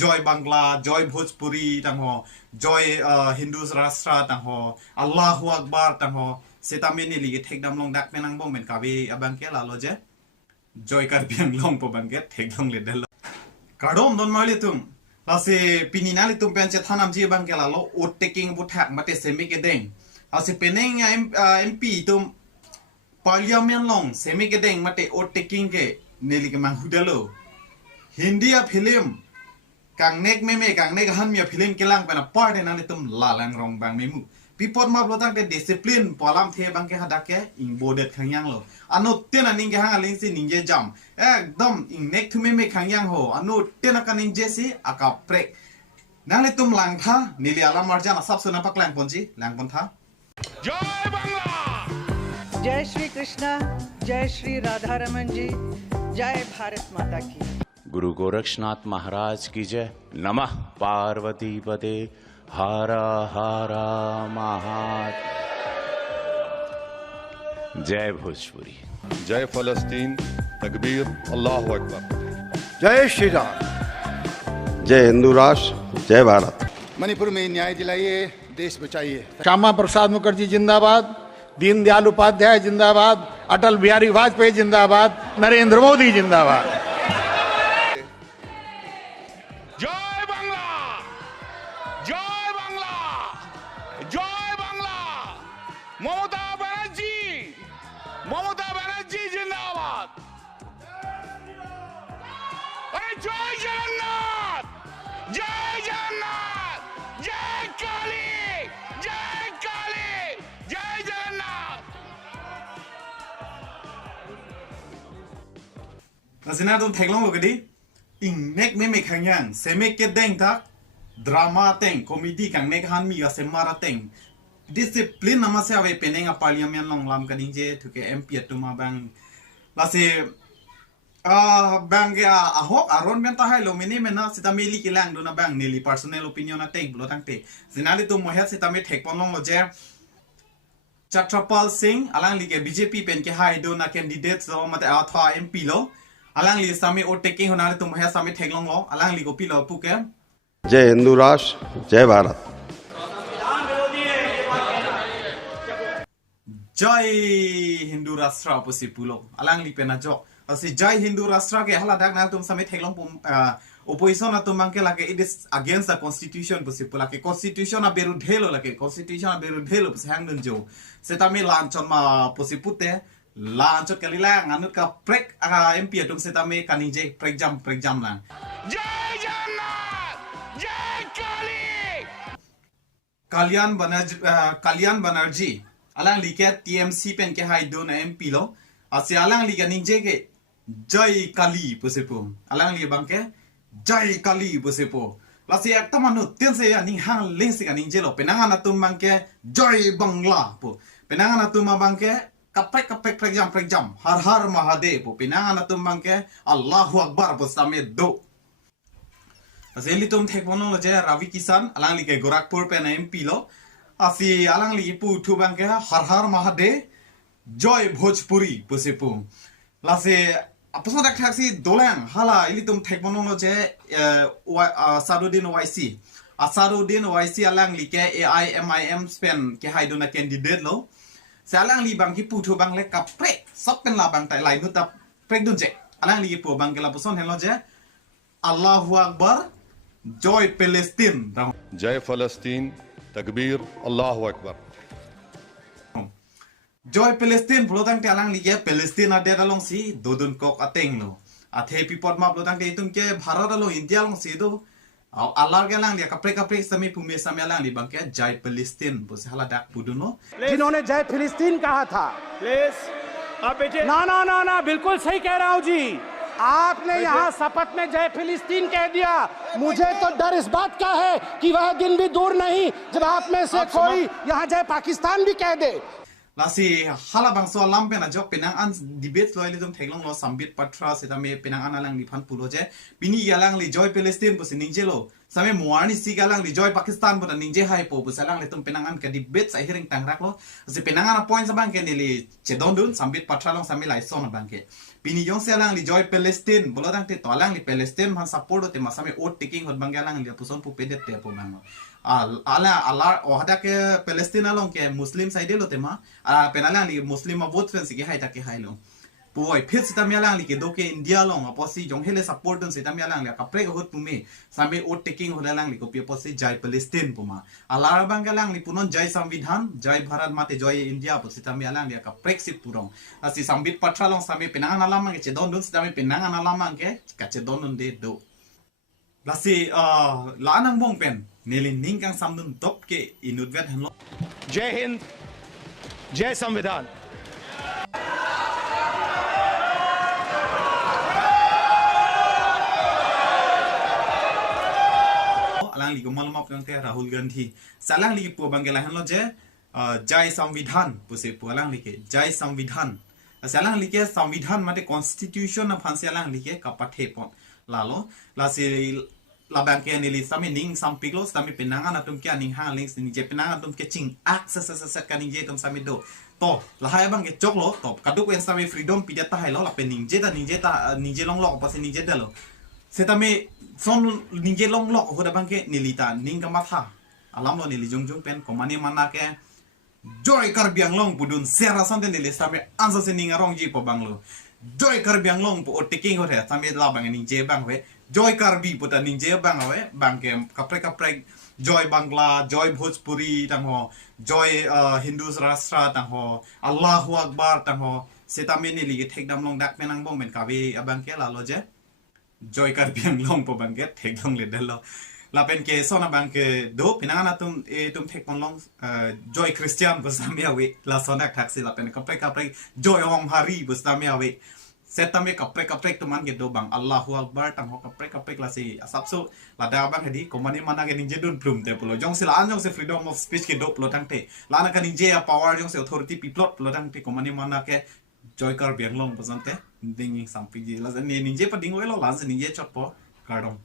joy Bangla joy Bhojpuri tang ho joy Hindu Rashtra tang ho Allahu Akbar tang ho setame ni li thek dam long dak menang bong men kabe abang ke la lo je joy kar biang long po bang ke thek long le del kadom don mali tum lase pininali tum penche thanam ji bang ke la lo ot taking bu thak mate seme kedeng ase peneng MP tum parliament long seme kedeng mate ot taking ke neli ke mang hudalo Hindia film kang nek meme kang nek han mia film kelang pana part na tum lalang rong bang memu pipot ma blotang de discipline polam the bang ke hadake ing bodet khangyang lo anu tena ning ke hang ling si ninge jam ekdom ing nek thu meme khangyang ho anu tena kan ning je si aka prek nang le tum lang tha nili ala marjana sab suna pak lang ponji lang pon tha जय बांग्ला जय श्री कृष्णा जय श्री राधा रमन जी जय भारत माता की गुरु गोरक्षनाथ महाराज की जय नमः पार्वती पते हर हर महादेव जय भोजपुरी जय फलस्तीन तकबीर अल्लाह अकबर जय श्री राम जय हिंदू राष्ट्र जय भारत मणिपुर में न्याय दिलाइए देश बचाइए श्यामा प्रसाद मुखर्जी जिंदाबाद दीनदयाल उपाध्याय जिंदाबाद अटल बिहारी वाजपेयी जिंदाबाद नरेंद्र मोदी जिंदाबाद जय बांग्ला जय बांग्ला जय बांग्ला ममता बनर्जी जिंदाबाद अरे जय जगन्नाथ जय जगन्नाथ जय काली जय Jagannath Nasina tum theklong lo gedi ing nek meme khangyang seme kedeng tak drama teng comedy kang nek han mi ga semara teng discipline nama se ave peneng a parliament long lam kaning je thuke MP atuma bang lase bang ya ahok aron men ta hai lo mini mena sita meli kilang do na bang neli personal opinion na teng blo tang te sinali tum mohe sita me thek pon long lo je Chhatrapal Singh alang li ke BJP pen ke hai do na candidate so mate atha MP lo alang li sami o taking honare tum mohe sami thek long lo alang li ko pi lo pu ke जय हिंदू राष्ट्र जय Bharat Jai Hindu Rashtra posipulo alang li pena jo asi Jai Hindu Rashtra ke hala dak na tum sami theklong pum opposition na tum mangke lage it is against the constitution posipula ke constitution a berudhelo lage constitution a berudhelo hang dun jo setami lanchon ma posipute lanchot kalila nganut ka prek MP tum setami kaninje prek jam lang जय जगन्नाथ जय काली Kalyan Banerjee alang li ke TMC pen ke hai do na MP lo asi alang li ka ninje ke Jai Kali posipo alang li bang ke Jai Kali posipo lasi ekta manu tin se ya ning hang ling se ka ninje lo penangan atum bang ke Jai Bangla po penangan atum bang ke kapek prek jam har har Mahadev po penangan atum bang ke Allahu Akbar po same do Aseli tum thek bono lo je Ravi Kisan alang li ke Gorakhpur pen MP lo asi alang li pu thu bang ke har har Mahadev joy Bhojpuri posipo lase aposo dak thaksi dolang hala ili tum thek bono lo je Sadudin YC alang li ke AIMIM spen ke hai do na candidate lo se alang li bang ki pu thu bang le kapre sap pen la bang tai lai nu ta prek dun je alang li pu bang ke la poson hen lo je Allahu Akbar joy Palestine जय फलस्तीन तकबीर अल्लाह Akbar Joy Palestine blotang te alang lige Palestine ade dalong si dodun kok ateng lo athe pipot ma blotang te itum ke Bharat lo India long si do alar ke lang dia kapre sami pume sami alang li bang ke Jai Palestine bos hala dak puduno जिन्होंने जय फिलिस्तीन कहा था please आप बेटे ना बिल्कुल सही कह रहा हूँ जी आपने यहाँ शपथ में जय फिलिस्तीन कह दिया मुझे तो डर इस बात का है कि वह दिन भी दूर नहीं जब आप में से कोई यहाँ जय पाकिस्तान भी कह दे lasi hala bang so alam pe na jok penang an debate lo ili tum theklong lo sambit patra seta me penang an alang li phan pulo je bini yalang li Joy Palestine bos ning je lo Same muarni sigalang li joy Pakistan buta ninje hai po busalang le tum penangan ke debate sa hiring tangrak lo si penangan point sa bangke nili cedondun sambit patralong sami lai son bangke pini yong selang li joy Palestine bolodang te tolang li Palestine man support te masame ot taking hot banggalang li puson pu pedet te po mango ala ohada ke Palestine long ke muslim side lo tema penalang li muslim vote fen sige hai ta ke hai lo Puai pit sita mialang like doke India long aposi jong hele support dun sita mialang le kapre hot pume sampai ot taking holang li kopi aposi jai Palestine puma alar banggalang li punon jai samvidhan jai bharat mate jai India aposi sita mialang le kapre sit purong asi sambit patra long sampai penangan alamang ke cedon dun sita penangan alamang ke kacedon dun de do lasi lanang bong pen nilin ningkang samdun top ke inudvet hanlo जय हिंद जय संविधान alang li gumal map yang te Rahul Gandhi salang li pu bangela han lo je jai samvidhan puse pu alang li ke jai samvidhan salang li ke samvidhan mate constitution of han salang li ke kapathe pon lalo la si la bangke ni li sami ning sampiglo sami penangan atum ke ning hang links ni je penangan atum ke ching access kan ning je tum sami do to la hai bang ke choklo to kaduk wen sami freedom pidata hai lo la pe ning je long lo pa se ning je da lo setame son ninje long lok hoda bangke nilita ning kamatha alam lo nili jung pen komani mana ke joy karbiang long budun sera sante nili same ansa se ning arong ji po banglo joy karbiang long po taking hore same la bang ninje bang we joy karbi puta ninje bang we bangke kapre joy bangla joy bhojpuri tang ho joy hindus rashtra tang ho Allahu akbar tang ho setame nili ke thekdam long dak penang bong men kabe abangke la lo je joy karbiang long po bangke thek long le delo lapen ke sona bangke do pinangan atum tum thek pon long joy christian besamia we la sona taxi lapen kapre joy hong hari besamia we setame kapre tuman ke do bang Allahu akbar tang ho kapre la si asapso la da bang hedi komani mana ke ninje dun plum te polo jong sila anjong se freedom of speech ke do plo tang te lana ka ninje ya power jong se authority people plo tang te komani mana ke joy karbiang long pesante dingi sampai je la ninje pa dingwe lo la ninje chot po kardong